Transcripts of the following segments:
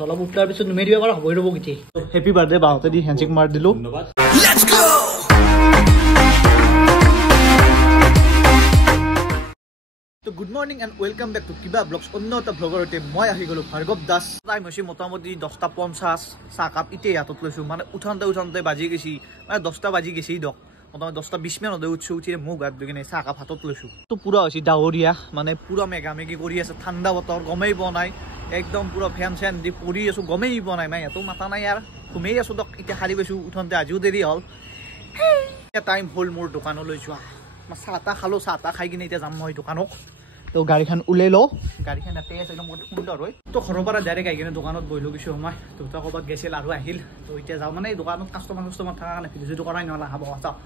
অলপ উঠাৰ পিছত নুমাই দিব পাৰা হ'বই ৰ'ব কিঠি হেপী বাৰ্থডে বাহঁতে দি হেণ্ডশেক মাৰি দিলো ধন্যবাদ তো good morning and welcome back to কিবা ব্লগছ অন্য এটা ব্লগৰ সৈতে মই আহি গ'লোঁ ভাৰ্গৱ দাস টাইম হৈছে মোটামুটি 10:50 চাহকাপ এতিয়া হাতত লৈছোঁ মানে উঠোঁতে বাজি গৈছি মানে 10টা বাজি গৈছি দক মোটামুটি 10:20 মানতে উঠছোঁ উঠি মোক গাত ধুই কিনে চাহকাপ হাতত লৈছোঁ তো পূৰা হৈছে ডাৱৰীয়া মানে পূৰা মেঘামেঘি কৰি আছে ঠাণ্ডা বতৰ গমেই পোৱা নাই একদম পূৰা ফেন চেন দি পৰি আছোঁ গমেই পোৱা নাই ইয়াতো মাথা নাই আৰু ঘুমেই আছোঁ দক এতিয়া সাৰি পাইছোঁ উঠোঁতে আজিও দেৰি হ'ল টাইম হ'ল মোৰ দোকানলৈ যোৱা মই চাহ তাহ খালোঁ চাহ তাহ খাই কিনে এতিয়া যাম মই দোকানত তো গাড়ীখন ওলাই লওঁ গাড়ীখন ইয়াতে আছে একদম সুন্দৰ হয় তো ঘৰৰ পৰা ডাইৰেক্ট আহি কিনে দোকানত বহিলোঁ কিছু সময় দেউতা ক'ৰবাত গৈছিল আৰু আহিল তো এতিয়া যাওঁ মানে দোকানত কাষ্টমাৰ থকা কাৰণে ভিডিঅ'টো কৰাই নহ'লে খাব চাওঁ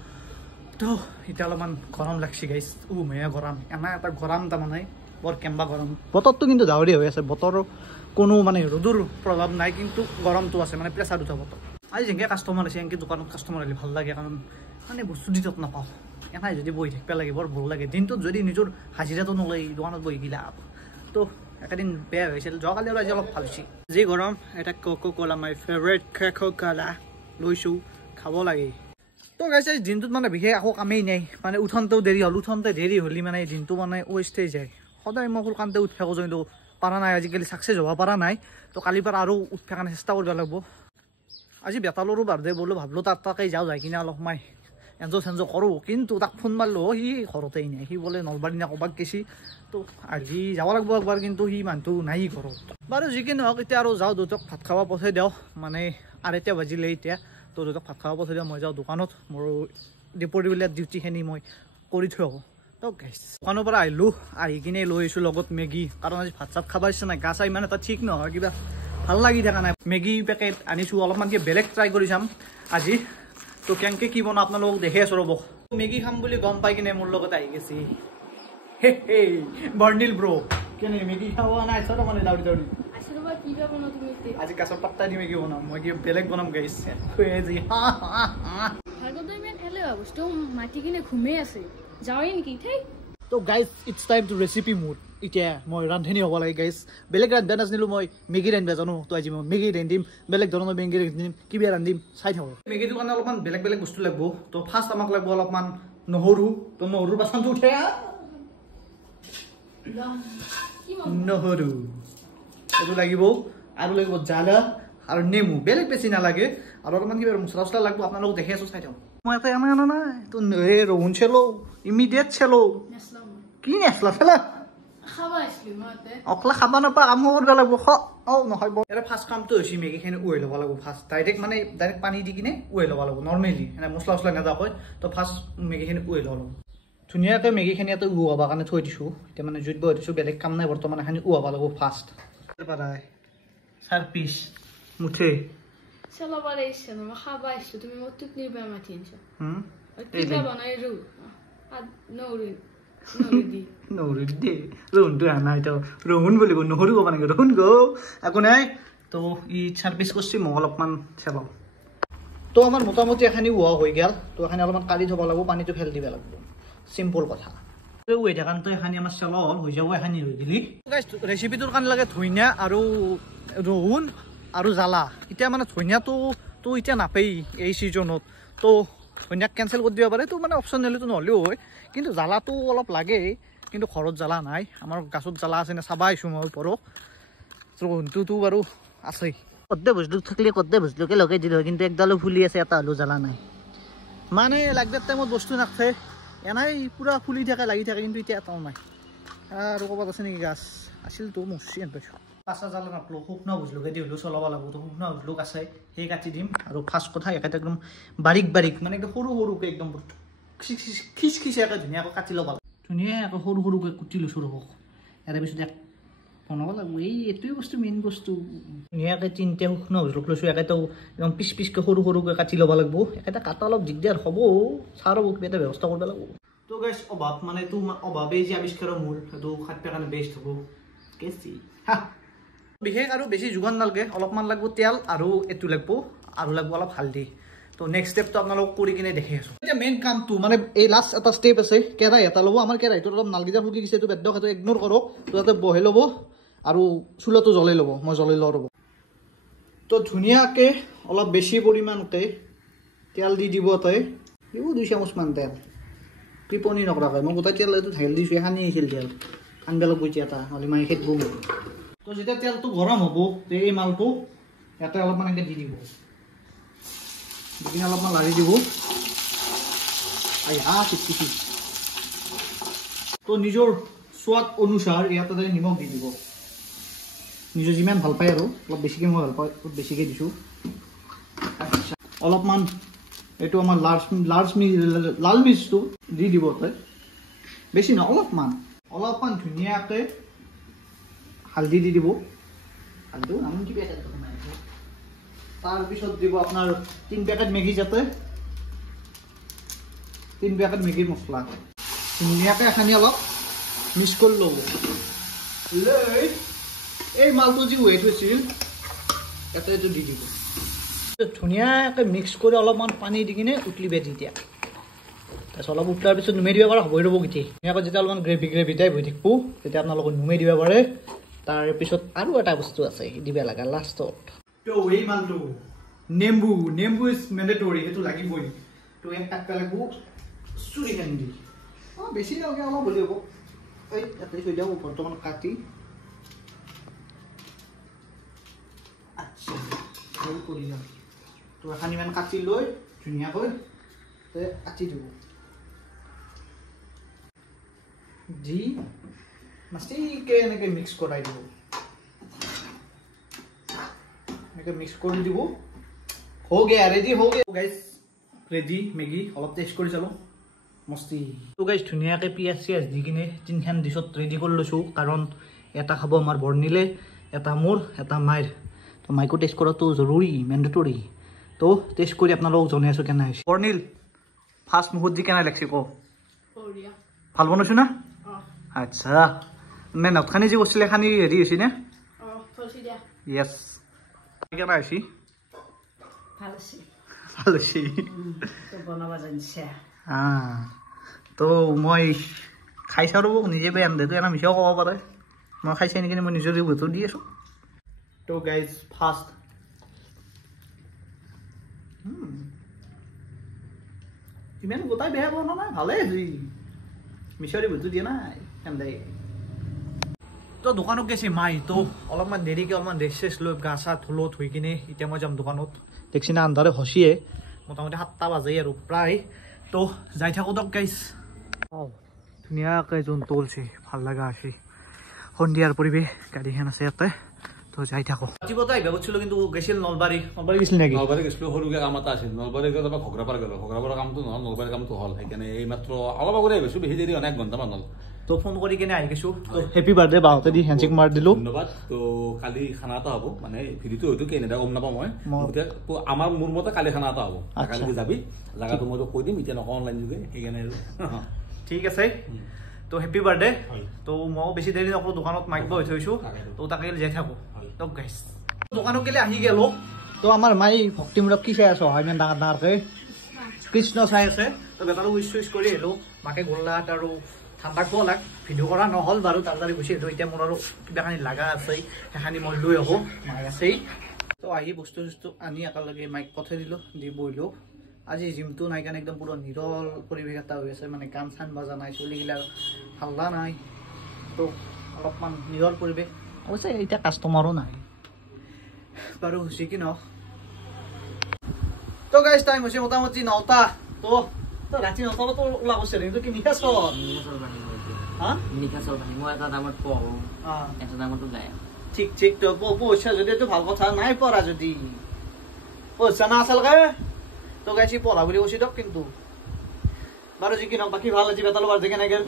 তো এতিয়া অলপমান গৰম লাগছে গাইছ মেয়া গৰম এনে এটা গৰম তাৰমানে বৰ কেম্বা গৰম বতৰটো কিন্তু ডাৱৰীয়া হৈ আছে বতৰৰ কোনো মানে ৰ'দৰ প্ৰভাৱ নাই কিন্তু গৰমটো আছে মানে প্ৰেছাৰ উঠা বতৰ আজি যেনেকৈ কাষ্টমাৰ আছে এনেকৈ দোকানত কাষ্টমাৰ আহিলে ভাল লাগে কাৰণ মানে বস্তু দি তত নাপাওঁ এনাই যদি বহি থাকিব লাগে বৰ ভাল লাগে দিনটোত যদি নিজৰ হাজিৰাটো নলয় দোকানত বহি গিলা তো একেদিন বেয়া হৈছিল যোৱাকালি আৰু আজি অলপ ভাল হৈছে যি গৰম এটা Coca Cola my favourite Coca Cola লৈছোঁ খাব লাগে তো গাইছে দিনটোত মানে বিশেষ একো কামেই নাই মানে উঠোঁতেও দেৰি হ'ল উঠোঁতে দেৰি হ'লে মানে দিনটো মানে ৱেষ্টেই যায় সদায় মই সোনকালতে উঠিব খোজোঁ কিন্তু পৰা নাই আজিকালি ছাকচেছ হ'ব পৰা নাই তো কালিৰ পৰা আৰু উঠিব কাৰণে চেষ্টা কৰিব লাগিব আজি বেতালৰো বাৰ্থডে বোলো ভাবিলোঁ তাকে যাওঁ যাই কিনে অলপ সোমাই এনজয় কৰোঁ কিন্তু তাক ফোন মাৰিলোঁ সি ঘৰতেই নাই সি বোলে নলবাৰী না ক'ৰবাত গেছি তো আজি যাব লাগিব একবাৰ কিন্তু সি মানুহটো নাই ঘৰত বাৰু যি কি নহওক এতিয়া আৰু যাওঁ দেউতাক ভাত খাব পঠাই দিওঁ মানে আৰু এতিয়া বাজিলে এতিয়া তো দেউতাক ভাত খাব পঠাই দিওঁ মই যাওঁ দোকানত মোৰ দুপৰীয়া ডিউটিখিনি মই কৰি থৈ আহোঁ তো গাইছ দোকানৰ পৰা আহিলোঁ আহি কিনে লৈ আহিছোঁ লগত মেগী কাৰণ আজি ভাত চাত খাব ইচ্ছা নাই গা চা ইমান এটা ঠিক নহয় কিবা ভাল লাগি থকা নাই মেগী পেকেট আনিছোঁ অলপমান কি বেলেগ ট্ৰাই কৰি চাম আজি তো কেনেকৈ কি বনাওঁ আপোনালোকক দেখি আছোঁ ৰ'ব মেগী খাম বুলি গম পাই কিনে মোৰ লগত আহি গৈছে হে বৰ্ণিল ব্ৰ কেনে মেগী খাব নাই চব মানে দাউৰি দাউৰি আজি গাছৰ পাত্তা দি মেগী বনাম মই কি বেলেগ বনাম গাইছ মাতি কিনে ঘুমেই আছে যাওঁৱে নেকি তো guys it's time to recipe mood এতিয়া মই ৰান্ধনি হ'ব লাগে গাইজ বেলেগ ৰান্ধা নাজানিলোঁ মই মেগী ৰান্ধিব জানো তো আজি মই মেগী ৰান্ধিম বেলেগ ধৰণৰ মেগী ৰান্ধিম কিবা ৰান্ধিম চাই থাকোঁ মেগীটোৰ কাৰণে অলপমান বেলেগ বেলেগ বস্তু লাগিব তো ফাৰ্ষ্ট আমাক লাগিব অলপমান নহৰু তো নহৰুৰ বাচনটো উঠে নহৰু এইটো লাগিব আৰু লাগিব জ্বালা আৰু নেমু বেলেগ বেছি নালাগে আৰু অলপমান কিবা মছলা চছলা লাগিব আপোনালোকক দেখি আছোঁ চাই থাকোঁ মই এটা এনে আনা নাই তো ৰহুন চেলো ইমিডিয়েট চেলো কি নেচলা চেলা অকলে খাব নাপাওঁ কাম কৰিব লাগিব নহয় ইয়াৰ ফাৰ্ষ্ট কামটো হৈছে মেগীখিনি উহাই ল'ব লাগিব ফাৰ্ষ্ট ডাইৰেক্ট পানী দি কিনে উহাই ল'ব লাগিব নৰ্মেলি এনে মছলা চছলা নেদাকৈ তো ফাৰ্ষ্ট মেগীখিনি উহাই ল'ব লাগিব ধুনীয়াকৈ মেগীখিনি ইয়াতে উহাবৰ কাৰণে থৈ দিছোঁ এতিয়া মানে জুইত বহাই দিছোঁ বেলেগ কাম নাই বৰ্তমান এখিনি উহাব লাগিব ফাৰ্ষ্ট 4 পিচ মুঠে ৰহুন বুলি কওঁ নহৰু ক'ব নেকি ৰহুন গো একো নাই তো ই 4 পিচ কৰিছে মই অলপমান চেলাওঁ তো আমাৰ মোটামুটি এখিনি উহা হৈ গ'ল তো এখিনি অলপমান কাঢ়ি থ'ব লাগিব পানীটো ফেল দিব লাগিব চিম্পল কথা উহাই থাকানতো এখিনি আমাৰ চেল হ'ল হৈ যাব এখিনি হৈ গ'লি ৰেচিপিটোৰ কাৰণে লাগে ধনিয়া আৰু ৰহুন আৰু জ্বালা এতিয়া মানে ধনিয়াটো তো এতিয়া নাপায় এই ছিজনত তো ধনিয়াক কেঞ্চেল কৰি দিব পাৰে তো মানে অপশ্যনেলিটো নহ'লেও হয় কিন্তু জ্বালাটো অলপ লাগে কিন্তু ঘৰত জ্বালা নাই আমাৰ গাছত জ্বালা আছে নে চাবা আহিছোঁ মই ওপৰত ৰহুনটোতো বাৰু আছেই কদ্দে বস্তু থাকিলে কদ্দে বস্তুকে লগাই দিলোঁ হয় কিন্তু একডালো ফুলি আছে এটা হ'লেও জ্বালা নাই মানে লাগদাৰ টাইমত বস্তু নাথাকে এনেই পূৰা ফুলি থাকে লাগি থাকে কিন্তু এতিয়া এটাও নাই আৰু ক'ৰবাত আছে নেকি গাছ আছিলতো মচি আন পাইছোঁ পাঁচটা জ্বালা নাপালোঁ শুকনা ভুজলুকে দি হ'লেও চলাব লাগিব তো শুকনা ভুজলুক আছে সেই কাটি দিম আৰু ফাৰ্ষ্ট কথা একেটা একদম বাৰীক মানে একদম সৰু সৰুকৈ একদম খিচখিচাকৈ ধুনীয়াকৈ কাটি ল'ব লাগিব ধুনীয়াকৈ সৰু সৰুকৈ কুটি লৈছোঁ ৰ'ব ইয়াৰ পিছত বনাব লাগিব এইটোৱে বস্তু মেইন বস্তু ধুনীয়াকৈ 3টা শুকনা ভুজলুক লৈছোঁ একেটাও একদম পিচকৈ সৰু সৰুকৈ কাটি ল'ব লাগিব একেটা কাটা অলপ দিগদাৰ হ'ব চাৰ হ'ব কিবা এটা ব্যৱস্থা কৰিব লাগিব তো গাইছ অভাৱ মানে তো অভাৱেই যে আৱিষ্কাৰৰ মূল সেইটো খাদ্যৰ কাৰণে বেষ্ট হ'ব কেচি বিশেষ আৰু বেছি যোগান নালাগে অলপমান লাগিব তেল আৰু এইটো লাগিব আৰু লাগিব অলপ হালধি তো নেক্সট ষ্টেপটো আপোনালোক কৰি কিনে দেখি আছো এতিয়া মেইন কামটো মানে এই লাষ্ট এটা ষ্টেপ আছে কেৰাহী এটা ল'ব আমাৰ কেৰাহীটো অলপ নালগিজা ফুকি গৈছে এইটো বেদ্য খাটো ইগনোৰ কৰক তো তাতে বহে ল'ব আৰু চুলাটো জ্বলাই ল'ব মই জ্বলাই লওঁ ৰ'ব তো ধুনীয়াকৈ অলপ বেছি পৰিমাণকৈ তেল দি দিব তই দিব 2 চামুচমান তেল পিপনি নকৰাকৈ মই গোটেই তেল এইটো ঢাইল দিছোঁ সানি আহিছিল তেল আনব লাগব এতিয়া এটা নহ'লে মই খেদব তো যেতিয়া তেলটো গৰম হ'ব তে এই মালটো ইয়াতে অলপমান এনেকৈ দি দিব দি কিনে অলপমান লাৰি দিব চিকি তো নিজৰ সোৱাদ অনুসাৰ ইয়াতে নিমখ দি দিব নিজৰ যিমান ভাল পায় আৰু অলপ বেছিকৈ মই ভাল পাওঁ অলপ বেছিকৈ দিছোঁ অলপমান এইটো আমাৰ লাল মিৰ্চটো দি দিব তই বেছি নহয় অলপমান ধুনীয়াকৈ হালধি দি দিব হালধি তাৰপিছত দিব আপোনাৰ 3 পেকেট মেগী যাতে 3 পেকেট মেগীৰ মছলা ধুনীয়াকৈ সানি অলপ মিক্স কৰি ল'ব লৈ এই মালটো যি ৱেট হৈছিল ইয়াতে এইটো দি দিব ধুনীয়াকৈ মিক্স কৰি অলপমান পানী দি কিনে উতলিব দি দিয়া তাৰপিছত অলপ উতলাৰ পিছত নুমাই দিব পাৰে হ'বই ৰ'ব গোটেই ধুনীয়াকৈ যেতিয়া অলপমান গ্ৰেভি টাইপ হৈ থাকিব তেতিয়া আপোনালোকে নুমাই দিব পাৰে তাৰপিছত আৰু এটা বস্তু আছে দিব লাগে লাষ্টত তো এই মালটো নেম্বু ইজ মেণ্ডেটৰী সেইটো লাগিবই তো এক কাটব লাগিব চুৰি খানি দি বেছি নালাগে অলপ বুলি হ'ব এই ইয়াতে থৈ দিওঁ বৰ্তমান কাটি আচ্ছা হেৰি কৰি যাম তো এখানিমান কাটি লৈ ধুনীয়াকৈ কাটি দিব দি মাষ্টিকৈ এনেকৈ মিক্স কৰাই দিব এনেকৈ মিক্স কৰি দিব हो गया रेडी हो गया गाइस रेडी मैगी অলপ টেষ্ট কৰি চালো মস্তি তো গাইস ধুনীয়াকৈ পিয়াজ চিয়াজ দি কিনে তিনখান ডিশত ৰেডি কৰি লৈছো কাৰণ এটা খাব আমাৰ বৰ্ণিলে এটা মোৰ এটা মাইৰ তো মাইকো টেষ্ট কৰাটো জৰুৰী মেণ্ডেটৰী তো টেষ্ট কৰি আপোনালোকক জনাই আছো কেনে হৈছে বৰ্ণিল ফাৰ্ষ্ট মুহূৰ্ত দি কেনে লাগছে কো বঢ়িয়া ভাল বনাইছো না আচ্ছা নে নখানি যি কৈছিলে খানি হেৰি হৈছে নে থলছি দিয়া ইয়েস কেনে হৈছে ভালছি তো বনাবা জানছে তো মই খাইছা ৰ'ব নিজে বেয়া দে তো এনে মিছাও ক'ব পাৰে মই খাইছে নেকি মই নিজৰ ৰিভিউটো দি আছোঁ তো গাইজ ফাৰ্ষ্ট ইমান গোটাই বেয়া বনোৱা নাই ভালেই হৈছে মিছাৰ ৰিভিউটো দিয়া নাই কেনে তো দোকানত গৈছে মাই তো অলপমান দেৰিকৈ অলপমান ৰেষ্ট চেষ্ট লৈ গা চা ধুলো ধুই কিনে এতিয়া মই যাম দোকানত দেখছি না আন্ধাৰে হচিয়ে মোটামুটি 7টা বাজে আৰু প্ৰায় তো যাই থাকোঁ দক গাইছ ধুনীয়াকৈ যোন তলছে ভাল লগা আছে সন্ধিয়াৰ পৰিৱেশ গাড়ীখন আছে ইয়াতে তো যাই থাকোঁ ৰাতিপুৱাতে আহিব গৈছিলোঁ কিন্তু গৈছিল নলবাৰী গৈছিল নেকি নলবাৰী গৈছিলোঁ সৰুকৈ কাম এটা আছিল নলবাৰী গৈ তাৰপৰা ঘগ্ৰাপাৰা গ'লোঁ ঘগ্ৰাপাৰা কামটো নহ'ল নলবাৰীৰ কামটো হ'ল সেইকাৰণে এই মাত্ৰ অলপ আগতে গৈছোঁ বেছি দেৰি অনেক ঘণ্টামান হ'ল তো ফোন কৰি কিনে আহি গৈছোঁ তো হেপী বাৰ্থডে বাহঁতে দি হেণ্ডশেক মাৰি দিলোঁ ধন্যবাদ তো কালি খানা এটা হ'ব মানে ভিডিঅ'টো হয়তো কেনেদা গম নাপাওঁ মই তো আমাৰ মোৰ মতে কালি খানা এটা হ'ব কালি যাবি জেগাটো মইতো কৈ দিম এতিয়া নকওঁ অনলাইন যোগে সেইকাৰণে ঠিক আছে তো হেপী বাৰ্থডে তো মই বেছি দেৰি নকৰোঁ দোকানত মাইক বহি থৈছোঁ তো তাকে যাই থাকোঁ তো গাইছ দোকানত গেলে আহি গ'লোঁ তো আমাৰ মাই ভক্তিমূলক কি চাই আছ ইমান ডাঙৰ ডাঙৰকৈ কৃষ্ণ চাই আছে তো বেটাৰো উইচ চুইচ কৰি আহিলোঁ মাকে গোল্লাত আৰু ঠাণ্ডা খোৱা লাগ ভিডিঅ' কৰা নহ'ল বাৰু তাড়াতাড়ি গুচি আহিলোঁ এতিয়া মোৰ আৰু কিবাখানি লগা আছে সেইখানি মই লৈ আহোঁ মাই আছেই তো আহি বস্তু চস্তু আনি একেলগে মাইক পঠাই দিলোঁ দি বহিলোঁ আজি জিমটো নাই কাৰণে একদম পুৰা নিৰল পৰিৱেশ এটা হৈ আছে মানে গান চান বজা নাই চলিগিলাৰ হাল্লা নাই তো অলপমান নিৰল পৰিৱেশ অৱশ্যে এতিয়া কাষ্টমাৰো নাই বাৰু হৈছে কি নহওক তো গাইজ টাইম হৈছে মোটামুটি 9টা তো ৰাতি 9টা তো ওলাব গৈছে কিন্তু কি নিশা চল মই এটা দামত পঢ়ো এটা দামতো যায় ঠিক ঠিক তো পইচা যদি এইটো ভাল কথা নাই পঢ়া যদি পইচা না আচলকে তো গাইছি পঢ়া বুলি কৈছি দিয়ক কিন্তু বাৰু যি কি নহওক বাকী ভাল আজি বেতালো বাৰ কেনে গেল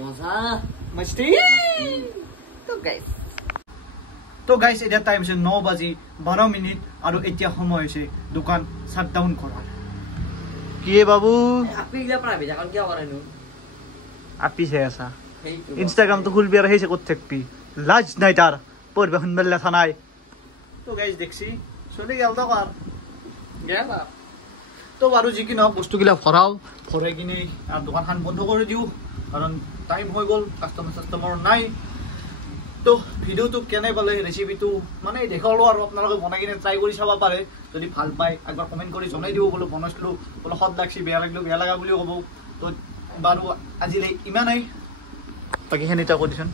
মস্তি তো গাইছ এতিয়া টাইম হৈছে 9:12 আৰু এতিয়া সময় হৈছে দোকান শাট ডাউন কৰাৰ কি বাবু আপনি গিলা প্রাইভেট এখন কি করেন আপি সে আসা ইনস্টাগ্রাম তো খুলবি আর হেসে করতে থাকবি লাজ নাই তার পড়বে শুনবে লেখা নাই তো গাইস দেখছি চলে গেল তো আর গেল তো বাৰু যি কি নহওক বস্তুগিলা ভৰাই কিনে আৰু দোকানখন বন্ধ কৰি দিওঁ কাৰণ টাইম হৈ গ'ল কাষ্টমাৰ নাই তো ভিডিঅ'টো কেনে পালে ৰেচিপিটো মানে দেখালোঁ আৰু আপোনালোকে বনাই কিনে ট্ৰাই কৰি চাব পাৰে যদি ভাল পায় একবাৰ কমেণ্ট কৰি জনাই দিব বোলো বনাইছিলোঁ বোলো সদ লাগছি বেয়া লাগিলেও বেয়া লগা বুলিও ক'ব তো বাৰু আজিলৈ ইমানেই বাকীখিনি এটা কৈ দিছোন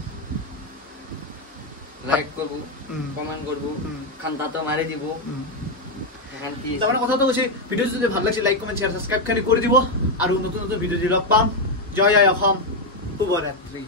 লাইক কৰব কমেন্ট কৰব খান্তা তো মাৰি দিব তাৰমানে কথাটো কৈছে ভিডিঅ' যদি ভাল লাগিছে লাইক কমেণ্ট শ্বেয়াৰ ছাবস্ক্ৰাইব কৰি দিব আৰু নতুন ভিডিঅ' লগ পাম জয় অসম শুভৰাত্ৰি।